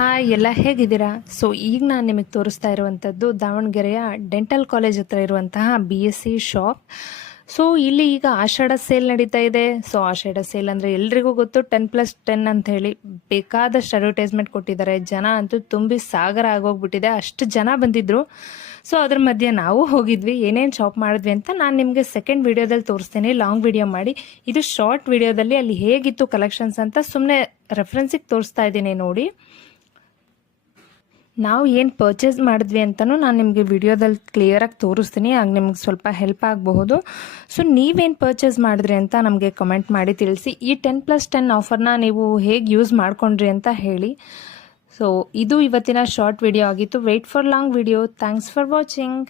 Hi ಎಲ್ಲ ಹೇಗಿದ್ದೀರಾ? So ಈಗ ನಾನು ನಿಮಗೆ ತೋರಿಸ್ತಾ ಇರುವಂಥದ್ದು ದಾವಣಗೆರೆಯ ಡೆಂಟಲ್ ಕಾಲೇಜ್ ಹತ್ರ ಇರುವಂತಹ BSc ಶಾಪ್. ಸೊ ಇಲ್ಲಿ ಈಗ ಆಷಾಢ ಸೇಲ್ ನಡೀತಾ ಇದೆ. ಸೊ ಆಷಾಢ ಸೇಲ್ ಅಂದರೆ ಎಲ್ರಿಗೂ ಗೊತ್ತು, 10+10 ಅಂತ ಹೇಳಿ ಬೇಕಾದಷ್ಟು ಅಡ್ವರ್ಟೈಸ್ಮೆಂಟ್ ಕೊಟ್ಟಿದ್ದಾರೆ. ಜನ ಅಂತೂ ತುಂಬಿ ಸಾಗರ ಆಗೋಗ್ಬಿಟ್ಟಿದೆ, ಅಷ್ಟು ಜನ ಬಂದಿದ್ರು. ಸೊ ಅದ್ರ ಮಧ್ಯೆ ನಾವು ಹೋಗಿದ್ವಿ, ಏನೇನು ಶಾಪ್ ಮಾಡಿದ್ವಿ ಅಂತ ನಾನು ನಿಮಗೆ ಸೆಕೆಂಡ್ ವಿಡಿಯೋದಲ್ಲಿ ತೋರಿಸ್ತೇನೆ, ಲಾಂಗ್ ವಿಡಿಯೋ ಮಾಡಿ. ಇದು ಶಾರ್ಟ್ ವಿಡಿಯೋದಲ್ಲಿ ಅಲ್ಲಿ ಹೇಗಿತ್ತು ಕಲೆಕ್ಷನ್ಸ್ ಅಂತ ಸುಮ್ಮನೆ ರೆಫರೆನ್ಸಿಗೆ ತೋರಿಸ್ತಾ ಇದ್ದೀನಿ ನೋಡಿ. ನಾವು ಏನು ಪರ್ಚೇಸ್ ಮಾಡಿದ್ವಿ ಅಂತಲೂ ನಾನು ನಿಮಗೆ ವಿಡಿಯೋದಲ್ಲಿ ಕ್ಲಿಯರಾಗಿ ತೋರಿಸ್ತೀನಿ, ಆಗ ನಿಮ್ಗೆ ಸ್ವಲ್ಪ ಹೆಲ್ಪ್ ಆಗಬಹುದು. ಸೊ ನೀವೇನು ಪರ್ಚೇಸ್ ಮಾಡಿದ್ರಿ ಅಂತ ನಮಗೆ ಕಮೆಂಟ್ ಮಾಡಿ ತಿಳಿಸಿ. ಈ 10+10 ಆಫರ್ನ ನೀವು ಹೇಗೆ ಯೂಸ್ ಮಾಡ್ಕೊಂಡ್ರಿ ಅಂತ ಹೇಳಿ. ಸೊ ಇದು ಇವತ್ತಿನ ಶಾರ್ಟ್ ವಿಡಿಯೋ ಆಗಿತ್ತು. Wait for long video. Thanks for watching.